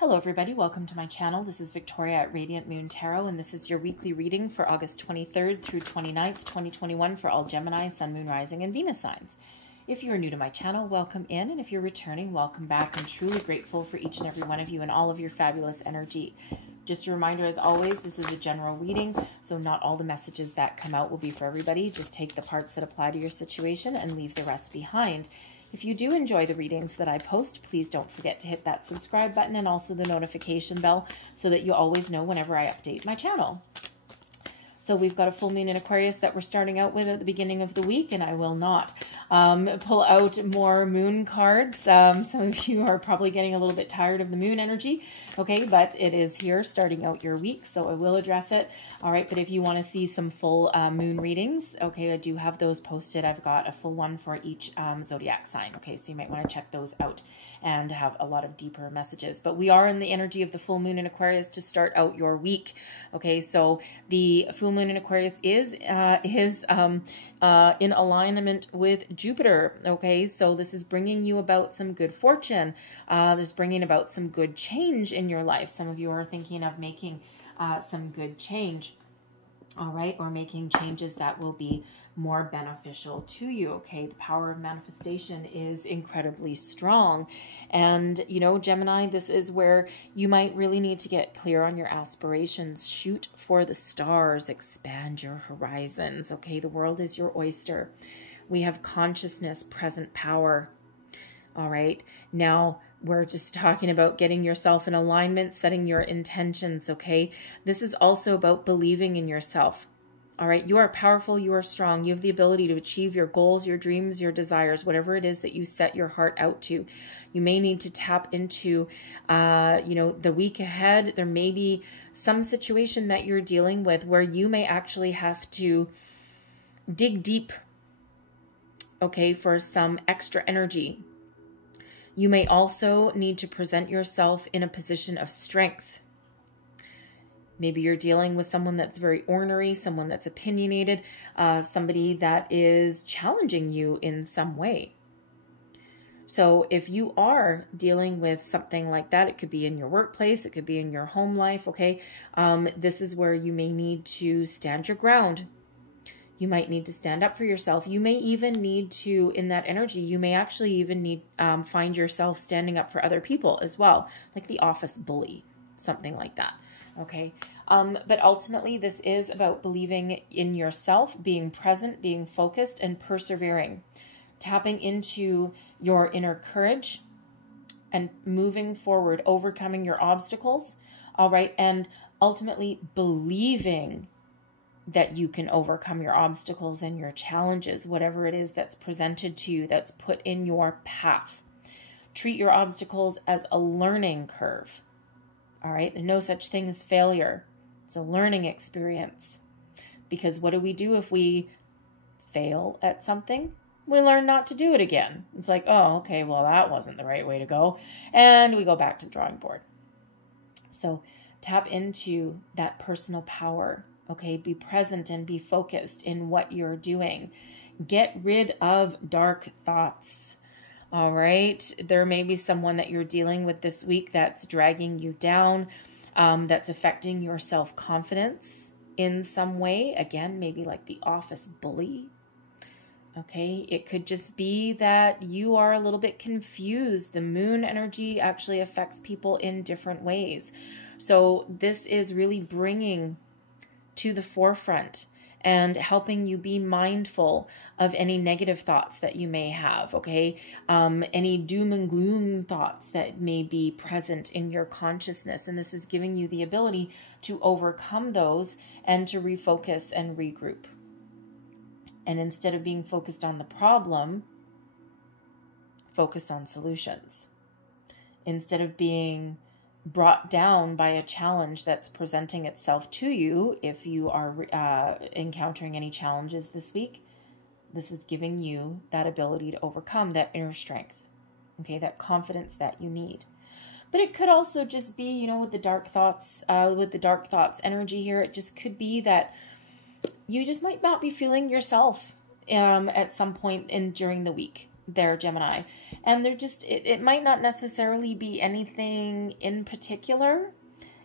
Hello everybody, welcome to my channel. This is Victoria at Radiant Moon Tarot, and this is your weekly reading for August 23rd through 29th, 2021 for all Gemini, Sun, Moon, Rising, and Venus signs. If you are new to my channel, welcome in, and if you're returning, welcome back. I'm truly grateful for each and every one of you and all of your fabulous energy. Just a reminder, as always, this is a general reading, so not all the messages that come out will be for everybody. Just take the parts that apply to your situation and leave the rest behind. If you do enjoy the readings that I post, please don't forget to hit that subscribe button and also the notification bell so that you always know whenever I update my channel. So we've got a full moon in Aquarius that we're starting out with at the beginning of the week, and I will not pull out more moon cards. Some of you are probably getting a little bit tired of the moon energy, okay, but it is here starting out your week, so I will address it. All right, but if you want to see some full moon readings, okay, I do have those posted. I've got a full one for each zodiac sign, okay, so you might want to check those out and have a lot of deeper messages. But we are in the energy of the full moon in Aquarius to start out your week, okay? So the full moon in Aquarius is in alignment with Jupiter, okay? So this is bringing you about some good fortune. This is bringing about some good change in your life. Some of you are thinking of making some good change, all right? Or making changes that will be more beneficial to you, okay? The power of manifestation is incredibly strong. And, you know, Gemini, this is where you might really need to get clear on your aspirations. Shoot for the stars, expand your horizons, okay? The world is your oyster. We have consciousness, present power, all right? Now, we're just talking about getting yourself in alignment, setting your intentions, okay? This is also about believing in yourself. All right, you are powerful, you are strong, you have the ability to achieve your goals, your dreams, your desires, whatever it is that you set your heart out to. You may need to tap into, you know, the week ahead. There may be some situation that you're dealing with where you may actually have to dig deep, okay, for some extra energy. You may also need to present yourself in a position of strength. Maybe you're dealing with someone that's very ornery, someone that's opinionated, somebody that is challenging you in some way. So if you are dealing with something like that, it could be in your workplace, it could be in your home life, okay? This is where you may need to stand your ground. You might need to stand up for yourself. You may even need to, in that energy, you may actually even need find yourself standing up for other people as well, like the office bully, something like that. Okay, but ultimately this is about believing in yourself, being present, being focused, and persevering, tapping into your inner courage and moving forward, overcoming your obstacles, all right, and ultimately believing that you can overcome your obstacles and your challenges, whatever it is that's presented to you, that's put in your path. Treat your obstacles as a learning curve. All right, there's no such thing as failure. It's a learning experience. Because what do we do if we fail at something? We learn not to do it again. It's like, oh, okay, well, that wasn't the right way to go. And we go back to the drawing board. So tap into that personal power, okay? Be present and be focused in what you're doing. Get rid of dark thoughts. All right, there may be someone that you're dealing with this week that's dragging you down, that's affecting your self-confidence in some way. Again, maybe like the office bully. Okay, it could just be that you are a little bit confused. The moon energy actually affects people in different ways. So this is really bringing to the forefront and helping you be mindful of any negative thoughts that you may have, okay? Any doom and gloom thoughts that may be present in your consciousness. And this is giving you the ability to overcome those and to refocus and regroup. And instead of being focused on the problem, focus on solutions. Instead of being brought down by a challenge that's presenting itself to you, if you are encountering any challenges this week, this is giving you that ability to overcome that inner strength, okay, that confidence that you need. But it could also just be, you know, with the dark thoughts energy here, it just could be that you just might not be feeling yourself at some point during the week there, Gemini. And they're just, it might not necessarily be anything in particular.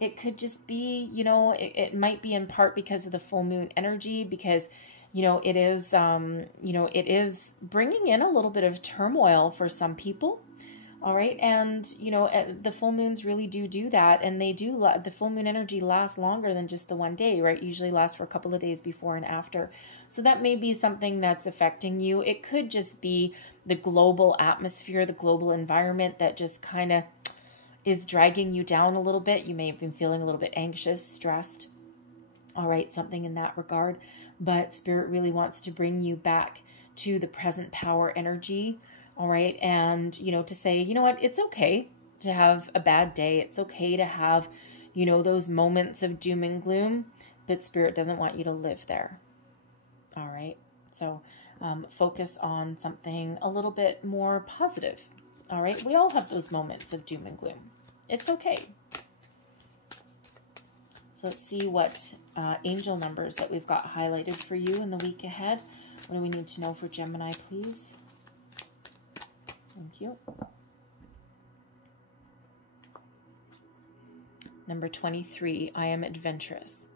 It could just be, you know, it might be in part because of the full moon energy, because, you know, it is, it is bringing in a little bit of turmoil for some people. All right. And, you know, the full moons really do that. And they do, the full moon energy lasts longer than just the one day, right? Usually lasts for a couple of days before and after. So that may be something that's affecting you. It could just be the global atmosphere, the global environment that just kind of is dragging you down a little bit. You may have been feeling a little bit anxious, stressed. All right. Something in that regard. But Spirit really wants to bring you back to the present power energy. All right. And, you know, to say, you know what, it's okay to have a bad day. It's okay to have, you know, those moments of doom and gloom, but Spirit doesn't want you to live there. All right. So focus on something a little bit more positive. All right. We all have those moments of doom and gloom. It's okay. So let's see what angel numbers that we've got highlighted for you in the week ahead. What do we need to know for Gemini, please? Thank you. Number 23, I am adventurous.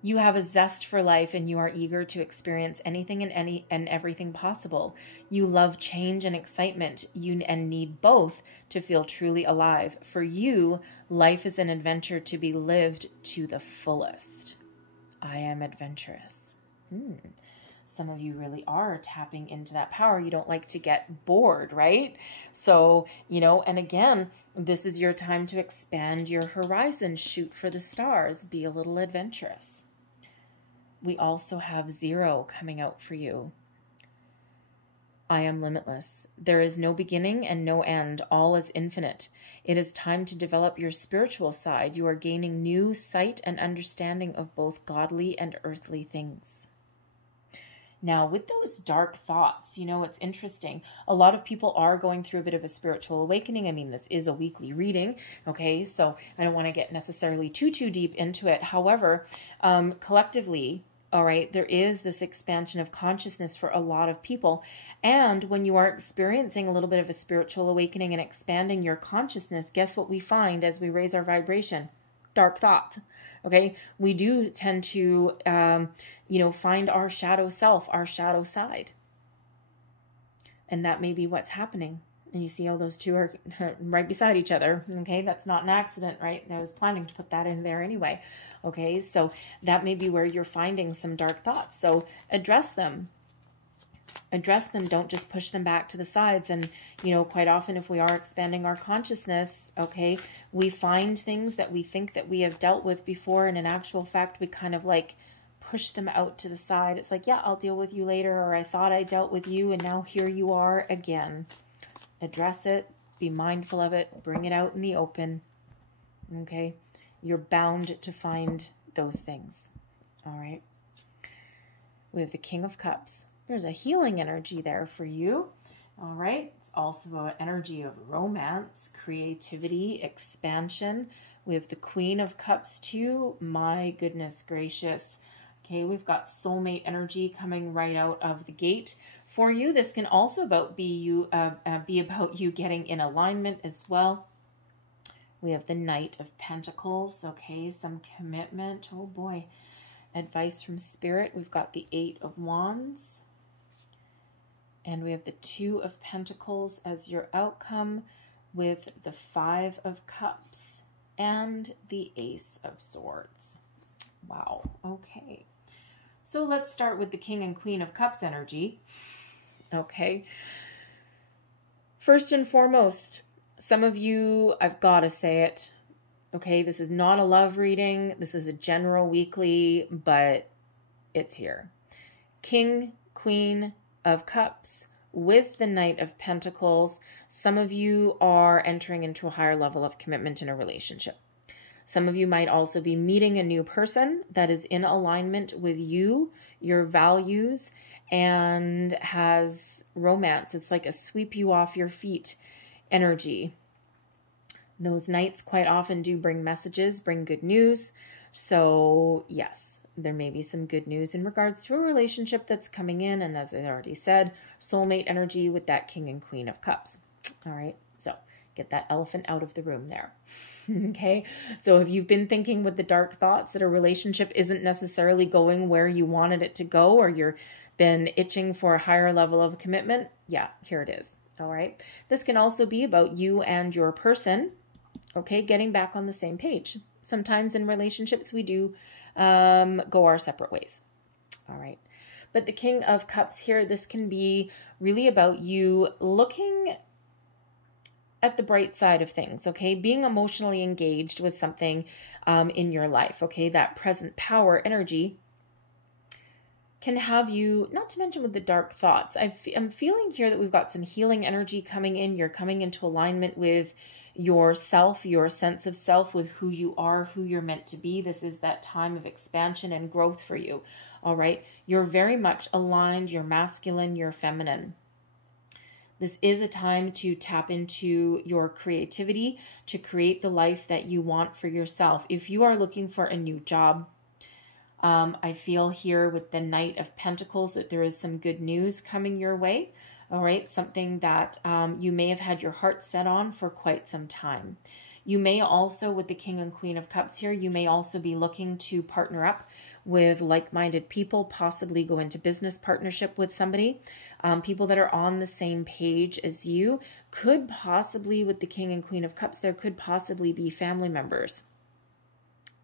You have a zest for life and you are eager to experience anything and everything possible. You love change and excitement and need both to feel truly alive. For you, life is an adventure to be lived to the fullest. I am adventurous. Some of you really are tapping into that power. You don't like to get bored, right? So, you know, and again, this is your time to expand your horizon, shoot for the stars, be a little adventurous. We also have 0 coming out for you. I am limitless. There is no beginning and no end. All is infinite. It is time to develop your spiritual side. You are gaining new sight and understanding of both godly and earthly things. Now, with those dark thoughts, you know, it's interesting. A lot of people are going through a bit of a spiritual awakening. I mean, this is a weekly reading, okay? So I don't want to get necessarily too deep into it. However, collectively, all right, there is this expansion of consciousness for a lot of people. And when you are experiencing a little bit of a spiritual awakening and expanding your consciousness, guess what we find as we raise our vibration? Dark thoughts. Okay, we do tend to, you know, find our shadow self, our shadow side. And that may be what's happening. And you see how those two are right beside each other. Okay, that's not an accident, right? I was planning to put that in there anyway. Okay, so that may be where you're finding some dark thoughts. So address them. Address them. Don't just push them back to the sides. And, you know, quite often if we are expanding our consciousness, okay, we find things that we think that we have dealt with before. And in actual fact, we kind of like push them out to the side. It's like, yeah, I'll deal with you later. Or I thought I dealt with you and now here you are again. Address it. Be mindful of it. Bring it out in the open. Okay. You're bound to find those things. All right. We have the King of Cups. There's a healing energy there for you. All right. It's also an energy of romance, creativity, expansion. We have the Queen of Cups too. My goodness gracious. Okay, we've got soulmate energy coming right out of the gate for you. This can also be about you getting in alignment as well. We have the Knight of Pentacles. Okay, some commitment. Oh boy. Advice from Spirit. We've got the 8 of Wands. And we have the 2 of Pentacles as your outcome with the 5 of Cups and the Ace of Swords. Wow. Okay. So let's start with the King and Queen of Cups energy. Okay. First and foremost, some of you, I've got to say it. Okay. This is not a love reading. This is a general weekly, but it's here. King, Queen of Cups with the Knight of Pentacles. Some of you are entering into a higher level of commitment in a relationship. Some of you might also be meeting a new person that is in alignment with you, your values, and has romance. It's like a sweep you off your feet energy. Those nights quite often do bring messages, bring good news. So yes, there may be some good news in regards to a relationship that's coming in. And as I already said, soulmate energy with that King and Queen of Cups. All right. So get that elephant out of the room there. Okay. So if you've been thinking with the dark thoughts that a relationship isn't necessarily going where you wanted it to go, or you've been itching for a higher level of commitment, yeah, here it is. All right. This can also be about you and your person, okay, getting back on the same page. Sometimes in relationships, we do go our separate ways. All right. But the King of Cups here, this can be really about you looking at the bright side of things, okay? Being emotionally engaged with something in your life, okay? That present power energy can have you, not to mention with the dark thoughts. I'm feeling here that we've got some healing energy coming in. You're coming into alignment with yourself, your sense of self, with who you are, who you're meant to be. This is that time of expansion and growth for you, all right? You're very much aligned. You're masculine, you're feminine. This is a time to tap into your creativity, to create the life that you want for yourself. If you are looking for a new job, I feel here with the Knight of Pentacles that there is some good news coming your way. All right, something that you may have had your heart set on for quite some time. You may also, with the King and Queen of Cups here, you may also be looking to partner up with like-minded people, possibly go into business partnership with somebody. People that are on the same page as you. Could possibly, with the King and Queen of Cups, there could possibly be family members.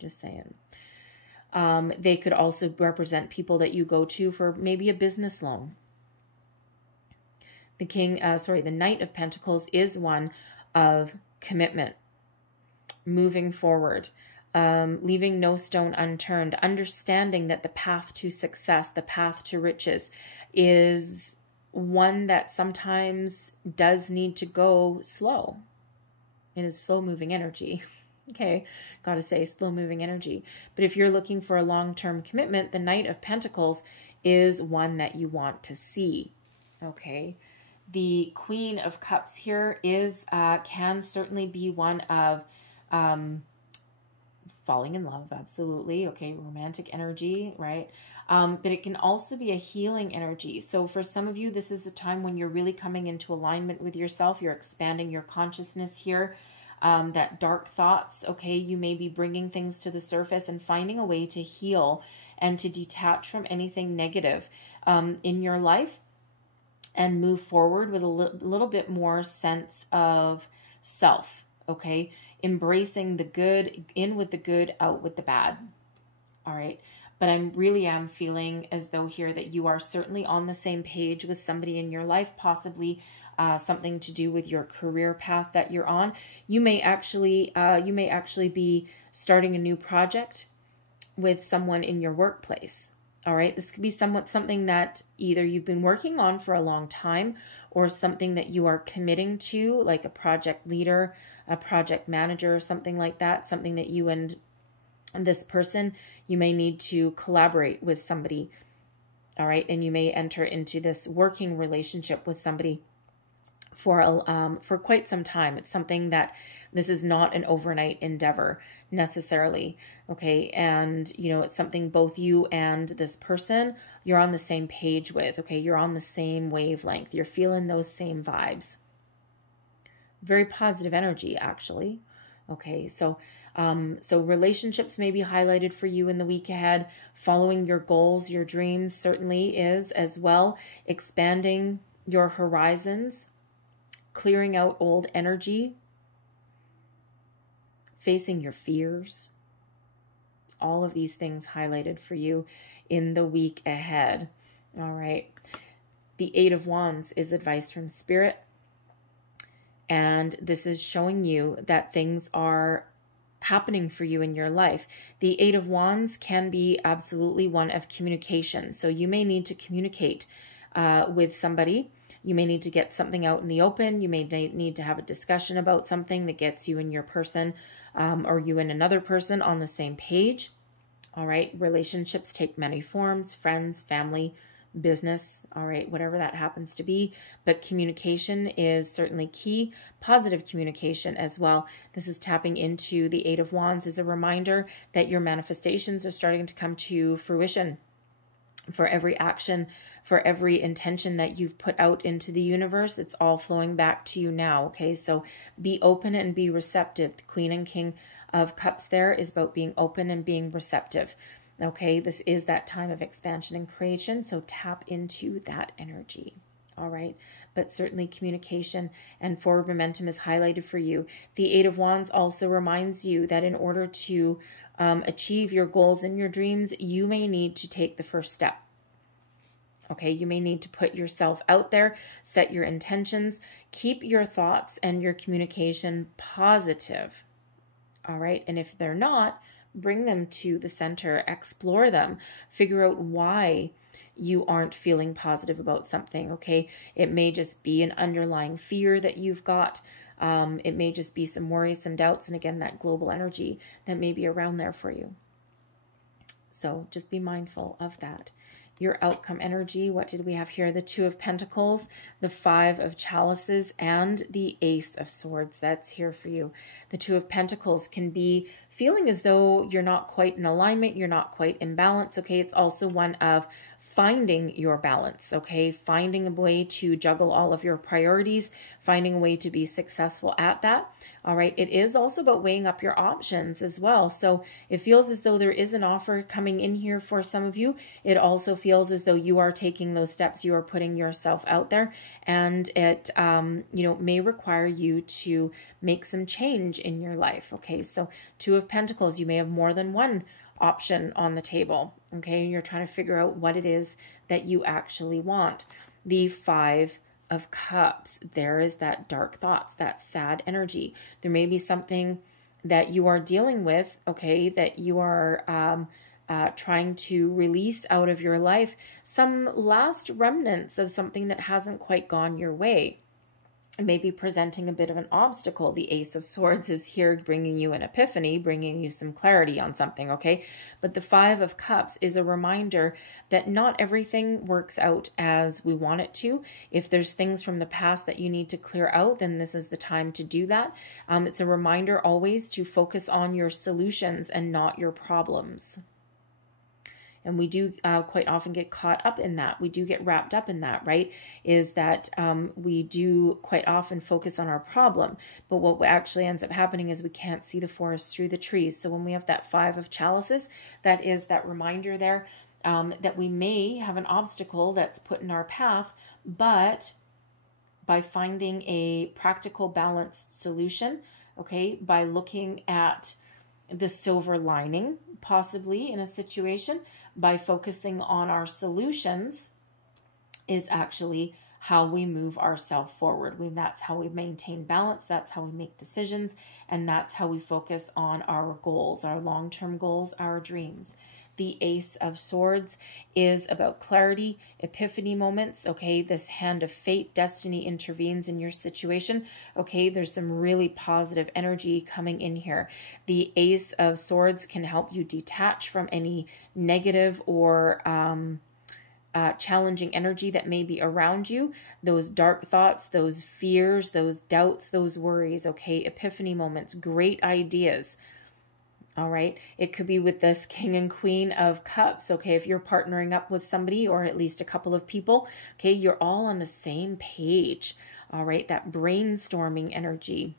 Just saying. They could also represent people that you go to for maybe a business loan. The Knight of Pentacles is one of commitment, moving forward, leaving no stone unturned, understanding that the path to success, the path to riches is one that sometimes does need to go slow. It is slow-moving energy. Okay, gotta say, slow-moving energy. But if you're looking for a long-term commitment, the Knight of Pentacles is one that you want to see. Okay. The Queen of Cups here is can certainly be one of falling in love, absolutely. Okay, romantic energy, right? But it can also be a healing energy. So for some of you, this is a time when you're really coming into alignment with yourself. You're expanding your consciousness here. That dark thoughts, okay, you may be bringing things to the surface and finding a way to heal and to detach from anything negative in your life, and move forward with a little bit more sense of self, okay? Embracing the good, in with the good, out with the bad, all right? But I really am feeling as though here that you are certainly on the same page with somebody in your life, possibly something to do with your career path that you're on. You may actually be starting a new project with someone in your workplace. All right, this could be something that either you've been working on for a long time, or something that you are committing to, like a project leader, a project manager, or something like that. Something that you and this person, you may need to collaborate with somebody. All right, and you may enter into this working relationship with somebody for quite some time. It's something that this is not an overnight endeavor necessarily, okay? And, you know, it's something both you and this person, you're on the same page with, okay? You're on the same wavelength. You're feeling those same vibes. Very positive energy, actually. Okay, so relationships may be highlighted for you in the week ahead. Following your goals, your dreams certainly is as well. Expanding your horizons, clearing out old energy, facing your fears. All of these things highlighted for you in the week ahead. All right. The Eight of Wands is advice from Spirit. And this is showing you that things are happening for you in your life. The Eight of Wands can be absolutely one of communication. So you may need to communicate with somebody. You may need to get something out in the open. You may need to have a discussion about something that gets you and your person or you and another person on the same page. All right. Relationships take many forms: friends, family, business, all right, whatever that happens to be. But communication is certainly key. Positive communication as well. This is tapping into the Eight of Wands as a reminder that your manifestations are starting to come to fruition. For every action, for every intention that you've put out into the universe, it's all flowing back to you now, okay? So be open and be receptive. The Queen and King of Cups there is about being open and being receptive, okay? This is that time of expansion and creation, so tap into that energy, all right? But certainly communication and forward momentum is highlighted for you. The Eight of Wands also reminds you that in order to achieve your goals and your dreams, you may need to take the first step. Okay, you may need to put yourself out there, set your intentions, keep your thoughts and your communication positive. All right, and if they're not, bring them to the center, explore them, figure out why you aren't feeling positive about something. Okay, it may just be an underlying fear that you've got. It may just be some worries, some doubts, and again, that global energy that may be around there for you. So just be mindful of that. Your outcome energy, what did we have here? The Two of Pentacles, the Five of Chalices, and the Ace of Swords. That's here for you. The Two of Pentacles can be feeling as though you're not quite in alignment, you're not quite in balance, okay? It's also one of finding your balance, okay? Finding a way to juggle all of your priorities, finding a way to be successful at that, all right? It is also about weighing up your options as well. So it feels as though there is an offer coming in here for some of you. It also feels as though you are taking those steps, you are putting yourself out there, and it, you know, may require you to make some change in your life, okay? So Two of Pentacles, you may have more than one option on the table, okay? You're trying to figure out what it is that you actually want. The Five of Cups, there is that dark thoughts, that sad energy. There may be something that you are dealing with, okay, that you are trying to release out of your life, some last remnants of something that hasn't quite gone your way. Maybe presenting a bit of an obstacle. The Ace of Swords is here bringing you an epiphany, bringing you some clarity on something, okay? But the Five of Cups is a reminder that not everything works out as we want it to. If there's things from the past that you need to clear out, then this is the time to do that. It's a reminder always to focus on your solutions and not your problems. And we do quite often get caught up in that. We do get wrapped up in that, right? Is that we do quite often focus on our problem. But what actually ends up happening is we can't see the forest through the trees. So when we have that Five of Chalices, that is that reminder there that we may have an obstacle that's put in our path, but by finding a practical, balanced solution, okay, by looking at the silver lining, possibly in a situation, by focusing on our solutions, is actually how we move ourselves forward. That's how we maintain balance. That's how we make decisions. And that's how we focus on our goals, our long-term goals, our dreams. The Ace of Swords is about clarity, epiphany moments, okay? This hand of fate, destiny intervenes in your situation, okay? There's some really positive energy coming in here. The Ace of Swords can help you detach from any negative or challenging energy that may be around you, those dark thoughts, those fears, those doubts, those worries, okay? Epiphany moments, great ideas. All right, it could be with this King and Queen of Cups, okay? If you're partnering up with somebody or at least a couple of people, okay, you're all on the same page, all right? That brainstorming energy,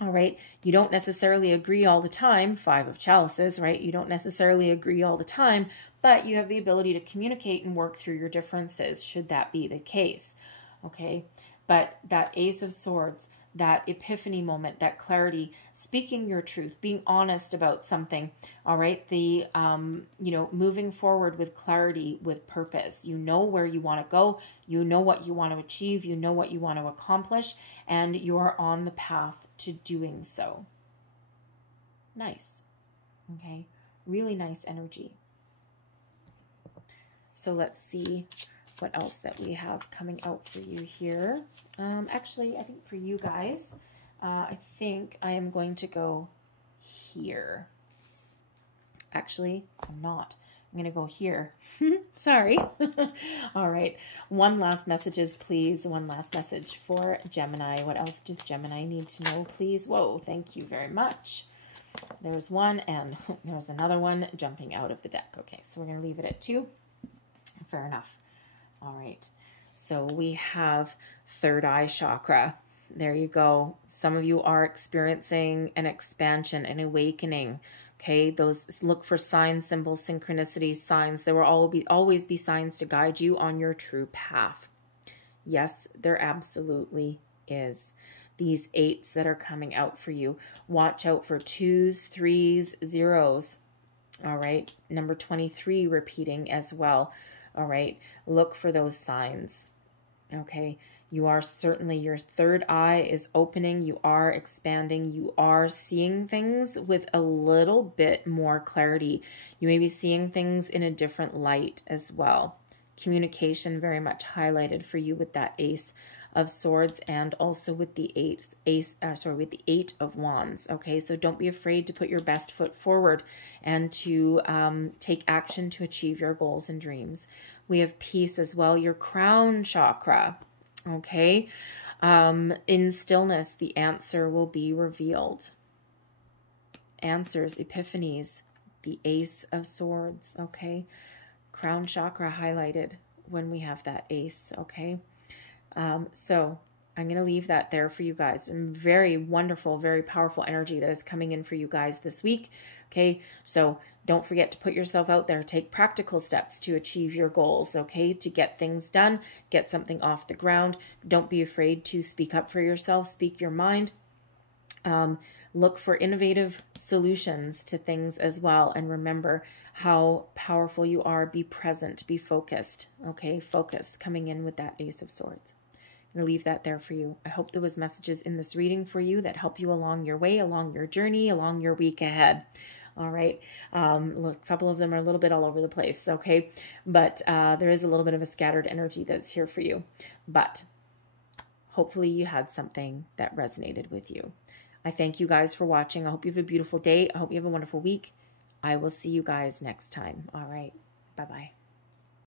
all right? You don't necessarily agree all the time, Five of Chalices, right? You don't necessarily agree all the time, but you have the ability to communicate and work through your differences, should that be the case, okay? But that Ace of Swords, that epiphany moment, that clarity, speaking your truth, being honest about something, all right? The, you know, moving forward with clarity, with purpose. You know where you want to go. You know what you want to achieve. You know what you want to accomplish, and you're on the path to doing so. Nice, okay? Really nice energy. So let's see what else that we have coming out for you here. Actually, I think for you guys, I think I am going to go here. Actually, I'm not. I'm going to go here. Sorry. All right. One last messages, please. One last message for Gemini. What else does Gemini need to know, please? Whoa, thank you very much. There's one, and there's another one jumping out of the deck. Okay, so we're going to leave it at 2. Fair enough. All right. So we have third eye chakra. There you go. Some of you are experiencing an expansion, an awakening. Okay, those look for signs, symbols, synchronicities, signs. There will always be signs to guide you on your true path. Yes, there absolutely is. These 8s that are coming out for you. Watch out for 2s, 3s, 0s. All right, number 23 repeating as well. All right, look for those signs. Okay, you are certainly, your third eye is opening, you are expanding, you are seeing things with a little bit more clarity. You may be seeing things in a different light as well. Communication very much highlighted for you with that Ace of Swords and also with the with the 8 of Wands. Okay, so don't be afraid to put your best foot forward and to take action to achieve your goals and dreams. We have peace as well, your crown chakra. Okay, in stillness, the answer will be revealed. Answers, epiphanies, the Ace of Swords. Okay, crown chakra highlighted when we have that ace. Okay, so I'm going to leave that there for you guys. Some very wonderful, very powerful energy that is coming in for you guys this week. Okay, so don't forget to put yourself out there. Take practical steps to achieve your goals, okay, to get things done, get something off the ground. Don't be afraid to speak up for yourself, speak your mind. Look for innovative solutions to things as well. And remember how powerful you are. Be present, be focused, okay, focus coming in with that Ace of Swords. I'm going to leave that there for you. I hope there was messages in this reading for you that help you along your way, along your journey, along your week ahead. All right. Look, a couple of them are a little bit all over the place. Okay. But there is a little bit of a scattered energy that's here for you. But hopefully you had something that resonated with you. I thank you guys for watching. I hope you have a beautiful day. I hope you have a wonderful week. I will see you guys next time. All right. Bye-bye.